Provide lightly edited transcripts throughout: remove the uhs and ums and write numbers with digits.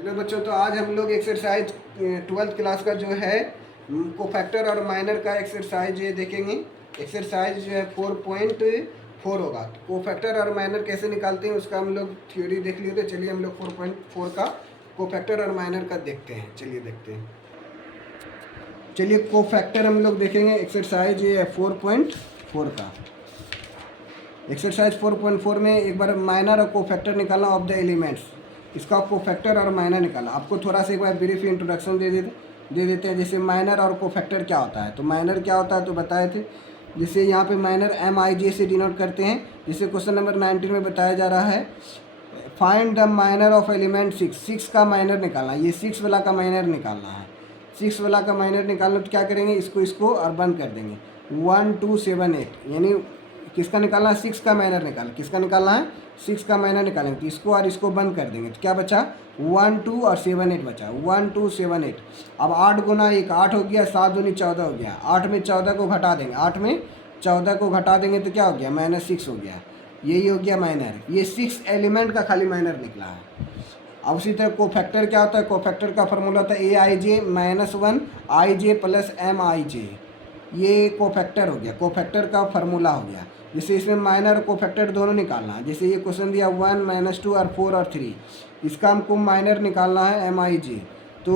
Hello बच्चों, तो आज हम लोग एक्सरसाइज 12th क्लास का जो है कोफैक्टर और माइनर का एक्सरसाइज ये देखेंगे। एक्सरसाइज जो है 4.4 होगा। कोफैक्टर और माइनर कैसे निकालते हैं उसका हम लोग थ्योरी देख लिए थे। चलिए हम लोग 4.4 का कोफैक्टर और माइनर का देखते हैं। चलिए देखते हैं। चलिए कोफैक्टर हम लोग देखेंगे। एक्सरसाइज ये है 4.4 का। एक्सरसाइज 4.4 में एक बार माइनर और कोफैक्टर निकालना ऑफ द एलिमेंट्स। इसका कोफैक्टर और माइनर निकालना। आपको थोड़ा सा एक बार ब्रीफ इंट्रोडक्शन दे देते हैं। जैसे माइनर और कोफैक्टर क्या होता है, तो माइनर क्या होता है तो बताए थे। जैसे यहाँ पे माइनर MIJ से डिनोट करते हैं। जैसे क्वेश्चन नंबर 19 में बताया जा रहा है, find the minor of element 6 का माइनर निकालना। ये 6 वाला का माइनर निकालना है। 6 वाला का माइनर निकालना तो क्या करेंगे, इसको और बंद कर देंगे। 1 2 7 8 यानी किसका निकालना है, 6 का माइनर निकालना। किसका निकालना है, 6 का माइनर निकालेंगे। तो इसको और इसको बंद कर देंगे तो क्या बचा, 1 2 और 7 8 बचा। 1 2 7 8। अब 8 गुना 1 8 हो गया, 7 दूनी 14 हो गया। 8 में 14 को घटा देंगे। 8 में 14 को घटा देंगे तो क्या हो गया, -6 हो गया। यही हो गया माइनर। ये 6 एलिमेंट का खाली माइनर निकला है। अब उसी तरह कोफैक्टर क्या होता है, कोफैक्टर का फॉर्मूला होता है AIJ -1 IJ + MIJ। ये कोफैक्टर हो गया, कोफैक्टर का फार्मूला हो गया। जैसे इसमें माइनर और कोफैक्टर दोनों निकालना है। जैसे ये क्वेश्चन दिया 1 -2 और 4 और 3, इसका हमको माइनर निकालना है MIJ। तो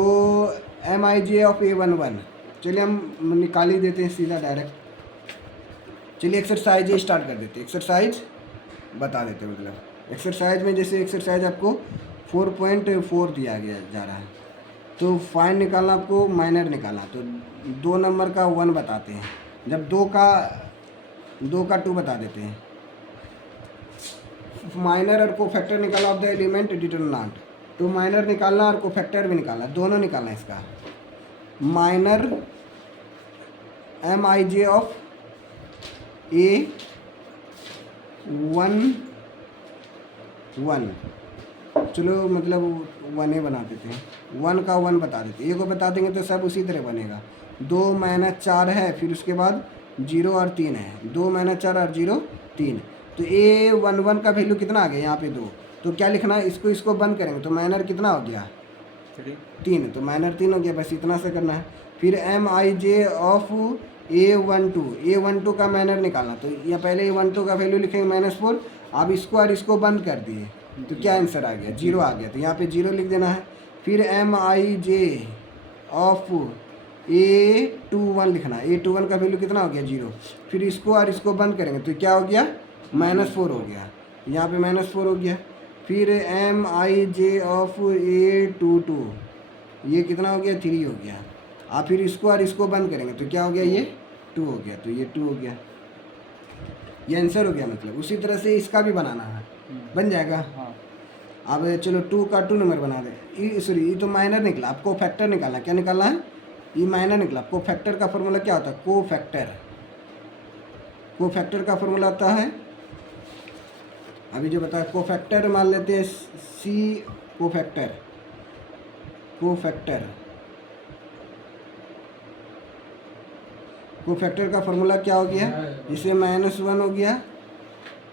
MIJ ऑफ A11 चलिए हम निकाल ही देते हैं सीधा डायरेक्ट। चलिए एक्सरसाइज स्टार्ट कर देते हैं। एक्सरसाइज बता देते हैं, मतलब एक्सरसाइज में जैसे एक्सरसाइज आपको 4.4 दिया गया जा रहा है। तो फाइंड निकालना, आपको माइनर निकालना। तो 2 नंबर का 1 बताते हैं। जब 2 का 2 बता देते हैं। माइनर और कोफैक्टर निकालना ऑफ द एलिमेंट डिटरमिनेंट। तो माइनर निकालना और कोफैक्टर भी निकालना, दोनों निकालना है इसका। माइनर MIJ ऑफ A11 चलो मतलब 1 बना देते हैं। 1 का 1 बता देते हैं। A को बता देंगे तो सब उसी तरह बनेगा। 2 - 4 है, फिर उसके बाद 0 और 3 है। 2 - 4 और 0 3। तो A11 का वैल्यू कितना आ गया यहाँ पे 2। तो क्या लिखना है, इसको बंद करेंगे तो माइनर कितना हो गया 3। तो माइनर 3 हो गया। बस इतना से करना है। फिर MIJ ऑफ A12 का माइनर निकालना। तो यहाँ पहले A12 का वैल्यू लिखेंगे -4। अब इसको और इसको बंद कर दिए तो क्या आंसर आ गया, 0 आ गया। तो यहाँ पे 0 लिख देना है। फिर MIJ ऑफ A21 लिखना है। A21 का वैल्यू कितना हो गया, 0। फिर इसको और इसको बंद करेंगे तो क्या हो गया, -4 हो गया। यहाँ पे -4 हो गया। फिर MIJ ऑफ A22 ये कितना हो गया, 3 हो गया। आप फिर इसको और इसको बंद करेंगे तो क्या हो गया, ये 2 हो गया। तो ये 2 हो गया। ये आंसर हो गया। मतलब उसी तरह से इसका भी बनाना है, बन जाएगा। हाँ। अब चलो 2 का 2 नंबर बना दे। सॉरी, ये तो माइनर निकला। आपको फैक्टर निकालना। क्या निकालना है, ये माइनर निकला। कोफैक्टर का फॉर्मूला क्या होता है, कोफैक्टर का फॉर्मूला होता है, अभी जो बताया कोफैक्टर मान लेते हैं C। कोफैक्टर का फॉर्मूला क्या हो गया, जिसे -1 हो गया,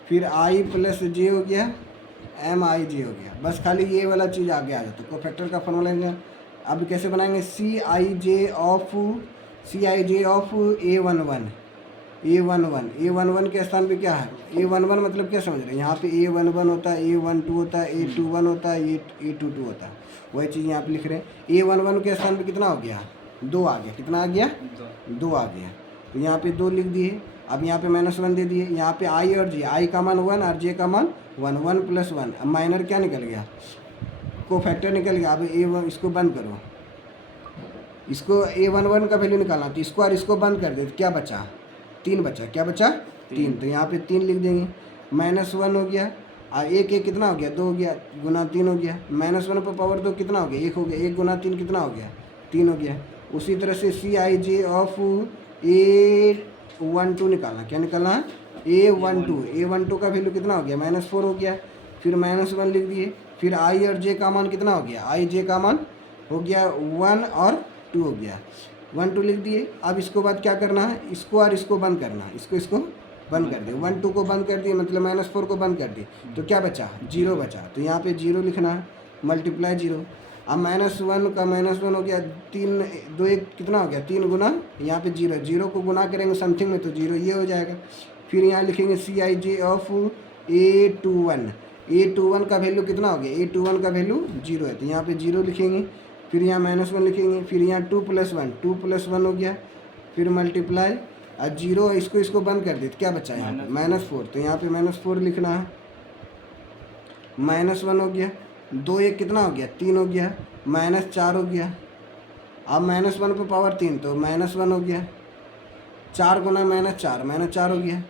फिर I + J हो गया, MIJ हो गया। बस खाली ये वाला चीज़ आगे आ जाता है। कोफैक्टर का फॉर्मूला अब कैसे बनाएंगे, CIJ ऑफ A11 के स्थान पे क्या है, A11 मतलब क्या समझ रहे हैं, यहाँ पे A11 होता है, A12 होता है, A21 होता है, A22 होता है। वही चीज़ यहाँ पे लिख रहे हैं। A11 के स्थान पे कितना हो गया, 2 आ गया। कितना आ गया, 2 आ गया। तो यहाँ पे 2 लिख दिए। अब यहाँ पे -1 दे दिए। यहाँ पे I और J, I का मान 1 और J का मान 1, 1 + 1। अब माइनर क्या निकल गया, कोफैक्टर निकल गया। अब A1 इसको बंद करो, इसको A11 का वैल्यू निकालना। तो इसको और इसको बंद कर दे तो क्या बचा, 3 बचा। क्या बचा, 3। तो यहाँ पे 3 लिख देंगे। -1 हो गया और 1 1 कितना हो गया, 2 हो गया, गुना 3 हो गया। -1 पर पावर 2 कितना हो गया, 1 हो गया। 1 गुना 3 कितना हो गया, 3 हो गया। उसी तरह से CIJ ऑफ A12 निकालना। क्या निकालना है, A12 का वैल्यू कितना हो गया, -4 हो गया। फिर -1 लिख दिए। फिर I और J का मान कितना हो गया, IJ का मान हो गया 1 और 2 हो गया। 1 2 लिख दिए। अब इसको बाद क्या करना है, इसको और इसको बंद करना है। इसको बंद कर दिए। 1 2 को बंद कर दिए, मतलब -4 को बंद कर दिए। तो क्या बचा, 0 बचा। तो यहाँ पे 0 लिखना है, × 0। अब -1 का -1 हो गया, 3 2 1 कितना हो गया 3 गुना यहाँ पे 0, 0 को गुना करेंगे समथिंग में तो 0 ये हो जाएगा। फिर यहाँ लिखेंगे CIJ ऑफ A21, A21 का वैल्यू कितना हो गया, A21 का वैल्यू 0 है तो यहाँ पे 0 लिखेंगे। फिर यहाँ -1 लिखेंगे, फिर यहाँ 2 + 1 हो गया, फिर मल्टीप्लाई और 0 इसको बंद कर देते, क्या बचा यहाँ पे -4, तो यहाँ पे -4 लिखना है। -1 हो गया, 2 1 कितना हो गया 3 हो गया, -4 हो गया। अब -1 पे पावर 3 तो -1 हो गया, 4 गुना -4 हो गया,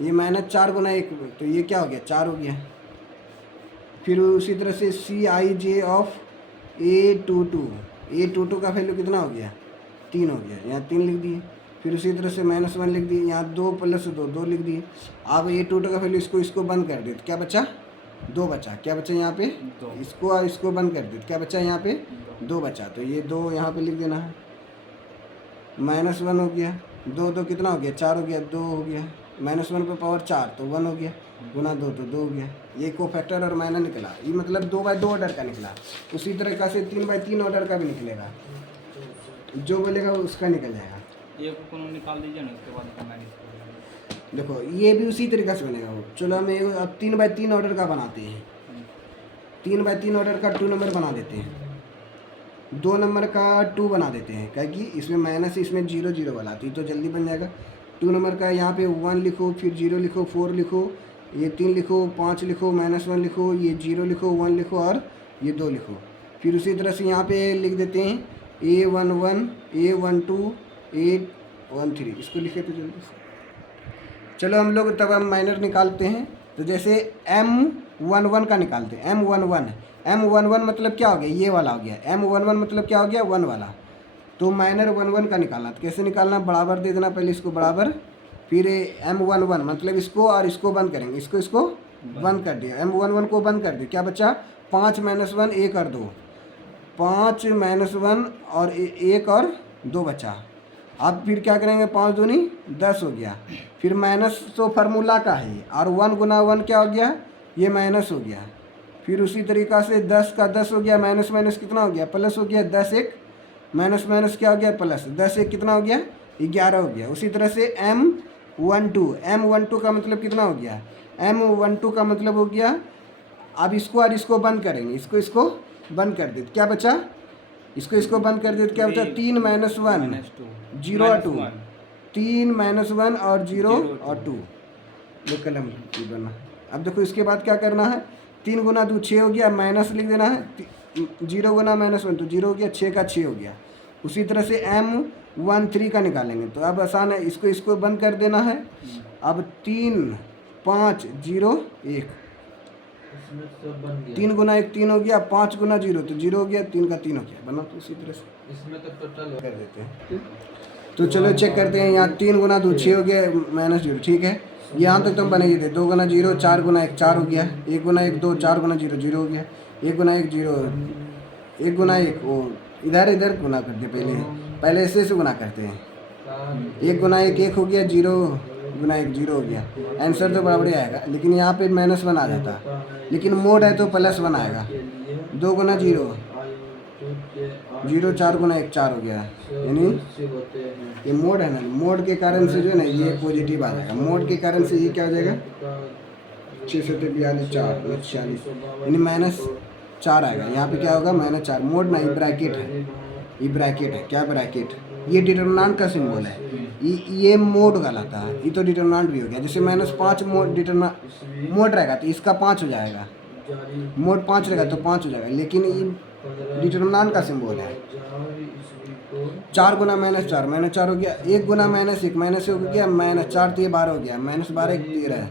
ये -4 गुना 1 तो ये क्या हो गया 4 हो गया। फिर उसी तरह से CIJ ऑफ A22 का वैल्यू कितना हो गया 3 हो गया, यहाँ 3 लिख दिए। फिर उसी तरह से -1 लिख दिए, यहाँ 2 + 2 लिख दिए। अब A22 का वैल्यू इसको बंद कर दिए तो क्या बचा 2 बचा, क्या बचा यहाँ पे इसको और इसको बंद कर दिए, क्या बचा यहाँ पे 2 बचा, तो ये 2 यहाँ पे लिख देना है। -1 हो गया, 2 2 कितना हो गया 4 हो गया, 2 हो गया, -1 पे पावर 4 तो 1 हो गया, गुना 2 तो 2 हो गया। ये कोफैक्टर और माइनर निकला, ये मतलब 2/2 ऑर्डर का निकला। उसी तरह से 3/3 ऑर्डर का भी निकलेगा, जो बोलेगा उसका निकल जाएगा। ये को निकाल दीजिए ना, उसके बाद मैनेज कर लेंगे। देखो ये भी उसी तरीक़ा से बनेगा वो। चलो हम अब 3/3 ऑर्डर का बनाते हैं, 3/3 ऑर्डर का 2 नंबर बना देते हैं, 2 नंबर का 2 बना देते हैं, क्या कि इसमें माइनस इसमें 0 0 वाला आती तो जल्दी बन जाएगा। 2 नंबर का यहाँ पे 1 लिखो, फिर 0 लिखो, 4 लिखो, ये 3 लिखो, 5 लिखो, -1 लिखो, ये 0 लिखो, 1 लिखो और ये 2 लिखो। फिर उसी तरह से यहाँ पे लिख देते हैं A11 A12 A13, इसको लिखे तो जल्दी से। चलो हम लोग तब हम माइनर निकालते हैं, तो जैसे M11 का निकालते हैं। M11 मतलब क्या हो गया ये वाला हो गया, M11 मतलब क्या हो गया 1 वाला, तो माइनर 11 का निकालना। तो कैसे निकालना, बराबर दे देना पहले इसको बराबर, फिर M11 मतलब इसको और इसको बंद करेंगे, इसको बंद कर दिया, M11 को बंद कर दिया, क्या बचा 5 - 1 1 और 2, 5 - 1 और 1 और 2 बचा। अब फिर क्या करेंगे 5 दूनी 10 हो गया, फिर माइनस तो फार्मूला का है ये, और 1 गुना 1 क्या हो गया ये माइनस हो गया। फिर उसी तरीक़ा से 10 का 10 हो गया, माइनस माइनस कितना हो गया प्लस हो गया, 10 1 माइनस माइनस क्या हो गया प्लस, 10 1 कितना हो गया 11 हो गया। उसी तरह से M12 का मतलब कितना हो गया, M12 का मतलब हो गया, अब इसको और इसको बंद करेंगे, इसको बंद कर देते, क्या बचा इसको बंद कर देते, क्या बचा 3 - 1 0 और 2, 3 - 1 और 0 और 2, ये कलम बना। अब देखो इसके बाद क्या करना है, 3 गुना 2 6 हो गया, माइनस लिख देना है, 0 गुना -1 तो 0 हो गया, 6 का 6 हो गया। उसी तरह से M13 का निकालेंगे, तो अब आसान है, इसको बंद कर देना है। अब 3 5 0 1, 3 गुना 1 3 हो गया, 5 गुना 0 तो 0 हो गया, 3 का 3 हो गया, बना। तो इसी तरह से इसमें तो टोटल कर देते हैं। तो चलो चेक करते हैं, यहाँ 3 गुना 2 6 हो गया, -0 ठीक है, यहाँ तक तो हम बनेगी थे। 2 गुना 0 4 गुना 1 4 हो गया, 1 गुना 1 2, 4 गुना 0 0 हो गया, 1 गुना 1 0, 1 गुना 1 वो इधर गुना करते, पहले ऐसे गुना करते हैं। 1 गुना 1 1 हो गया, 0 गुना 1 0 हो गया, आंसर तो बराबर ही आएगा, लेकिन यहाँ पे -1 आ जाता, लेकिन मोड है तो +1 आएगा। 2 गुना 0 0, 4 गुना 1 4 हो गया, यानी ये मोड है ना, मोड के कारण से जो है ना ये पॉजिटिव आ जाएगा, मोड के कारण से ये क्या हो जाएगा 6 7 42 4 46, यानी -4 आएगा। यहाँ पे क्या होगा -4, मोड ना ये ब्रैकेट है, ये ब्रैकेट है, क्या ब्रैकेट, ये डिटरमिनेंट का सिंबल है, ये मोड गलत है, ये तो डिटरमिनेंट भी हो गया। जैसे -5 मोड डिटरमिनेंट मोड रहेगा तो इसका 5 हो जाएगा, मोड 5 रहेगा तो 5 हो जाएगा, लेकिन ये डिटरमिनेंट का सिंबल है। 4 गुना -4 -4 हो गया, 1 गुना -1 -1 हो गया, -4 तो ये 12 हो गया, -12 1 13 है,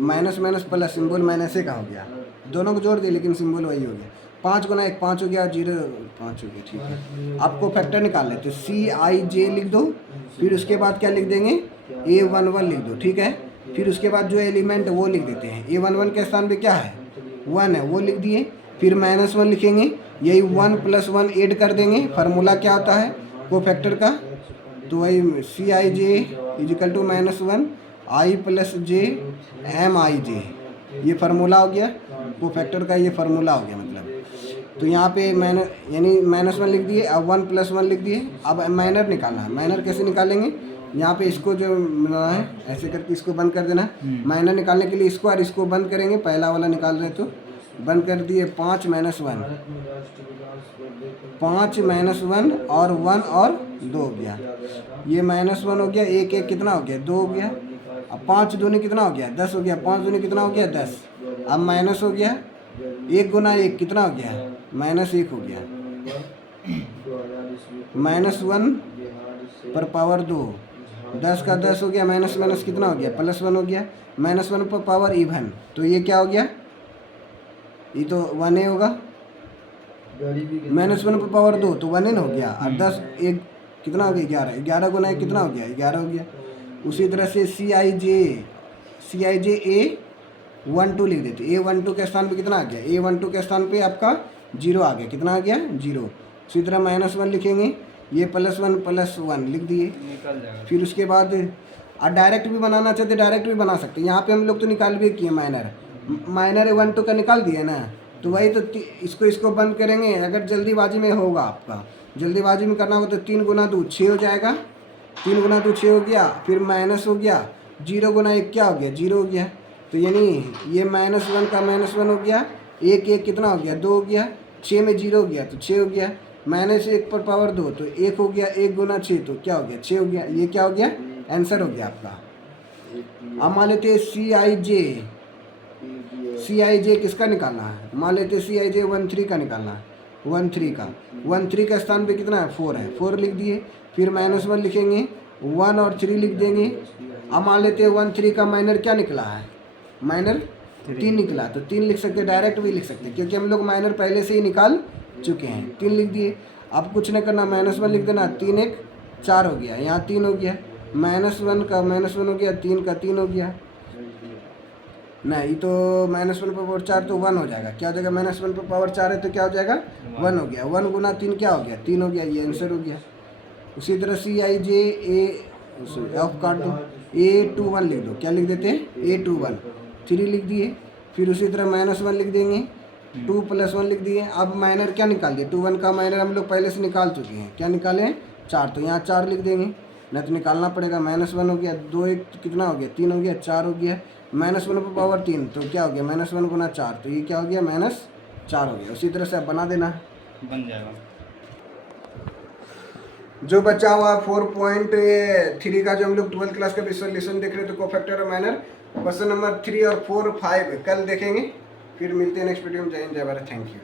माइनस प्लस सिंबल -1 का हो गया, दोनों को जोड़ दिए लेकिन सिंबल वही हो गया। 5 गुना 1 5 हो गया, 0 5 हो गया, ठीक है। आपको फैक्टर निकाल लेते, CIJ लिख दो, फिर उसके बाद क्या लिख देंगे A11 लिख दो, ठीक है। फिर उसके बाद जो एलिमेंट वो लिख देते हैं, A11 के स्थान पे क्या है 1 है, वो लिख दिए। फिर -1 लिखेंगे, यही 1 + 1 ऐड कर देंगे, फार्मूला क्या होता है कोफैक्टर का, तो वही CIJ = -1 I + J MIJ, ये फार्मूला हो गया कोफैक्टर का, ये फार्मूला हो गया मतलब। तो यहाँ पे मैंने यानी -1 लिख दिए, अब 1 + 1 लिख दिए। अब माइनर निकालना है। माइनर कैसे निकालेंगे, यहाँ पे इसको जो बनाना है ऐसे करके इसको बंद कर देना। माइनर निकालने के लिए इसको और इसको बंद करेंगे, पहला वाला निकाल रहे तो बंद कर दिए। 5 - 1, 5 - 1 और 1 और 2 हो गया। ये -1 हो गया, 1 1 कितना हो गया, 2 हो गया। अब 5 दूनी कितना हो गया, 10 हो गया। 5 दूनी कितना हो गया, 10। अब माइनस हो गया, 1 गुना 1 कितना हो गया, -1 हो गया। -1 पर पावर 2, 10 का 10 हो गया, माइनस माइनस कितना हो गया, +1 हो गया। -1 पर पावर इवन, तो ये क्या हो गया, ये तो 1a होगा। -1 पर पावर 2 तो 1n हो गया। और 10 1 कितना हो गया, 11। 11 गुना 1 कितना हो गया, 11 हो गया। उसी तरह से CIJ A12 लिख देते। A12 के स्थान पे कितना आ गया, A12 के स्थान पे आपका 0 आ गया। कितना आ गया, 0। उसी तरह -1 लिखेंगे, ये +1 + 1 लिख दिए। निकल जाएगा। फिर उसके बाद और डायरेक्ट भी बनाना चाहते डायरेक्ट भी बना सकते हैं। यहाँ पे हम लोग तो निकाल भी किए माइनर 1 2 का निकाल दिया ना, तो वही तो इसको बंद करेंगे। अगर जल्दीबाजी में होगा, आपका जल्दीबाजी में करना होगा तो 3 गुना 2 6 हो जाएगा। 3 गुना 2 6 हो गया। फिर माइनस हो गया, 0 गुना 1 क्या हो गया, 0 हो गया। तो यानी ये -1 का -1 हो गया। 1 1 कितना हो गया, 2 हो गया। 6 में 0 हो गया तो 6 हो गया। -1 पर पावर 2 तो 1 हो गया। 1 गुना 6 तो क्या हो गया, 6 हो गया। ये क्या हो गया, आंसर हो गया आपका। अब मान लेते CIJ किसका निकालना है, मान लेते CIJ 13 का निकालना है। 13 का स्थान पे कितना है, 4 है। 4 लिख दिए। फिर -1 लिखेंगे, 1 और 3 लिख देंगे। अब मान लेते हैं 13 का माइनर क्या निकला है, माइनर 3 निकला। तो 3 लिख सकते, डायरेक्ट भी लिख सकते, क्योंकि हम लोग माइनर पहले से ही निकाल चुके हैं। 3 लिख दिए। अब कुछ नहीं करना, -1 लिख देना। 3 1 4 हो गया, यहाँ 3 हो गया। -1 का -1 हो गया, 3 का 3 हो गया। नहीं तो -1 पर पावर 4 तो 1 हो जाएगा। क्या हो जाएगा, -1 पर पावर 4 है तो क्या हो जाएगा, 1 हो गया। 1 गुना 3 क्या हो गया, 3 हो गया। ये आंसर हो गया। उसी तरह CIJ ऑफ काट दो, A21 लिख दो। क्या लिख देते हैं, A21। 3 लिख दिए। फिर उसी तरह -1 लिख देंगे, 2 + 1 लिख दिए। अब माइनर क्या निकाल दिए, 21 का माइनर हम लोग पहले से निकाल चुके हैं। क्या निकाले, 4। तो यहाँ 4 लिख देंगे, नहीं तो निकालना पड़ेगा। -1 हो गया, 2 1 कितना हो गया, 3 हो गया, 4 हो गया। -1 पर पावर 3 तो क्या हो गया, -1 गुना 4 तो ये क्या हो गया, -4 हो गया। उसी तरह से आप बना देना, बन जाएगा। जो बचा हुआ 4.3 का जो हम लोग 12th क्लास का विजुअलाइजेशन देख रहे थे, कोफैक्टर और माइनर, क्वेश्चन नंबर 3 और 4 5 कल देखेंगे। फिर मिलते हैं नेक्स्ट वीडियो में। जय हिंद, जय भारत, थैंक यू।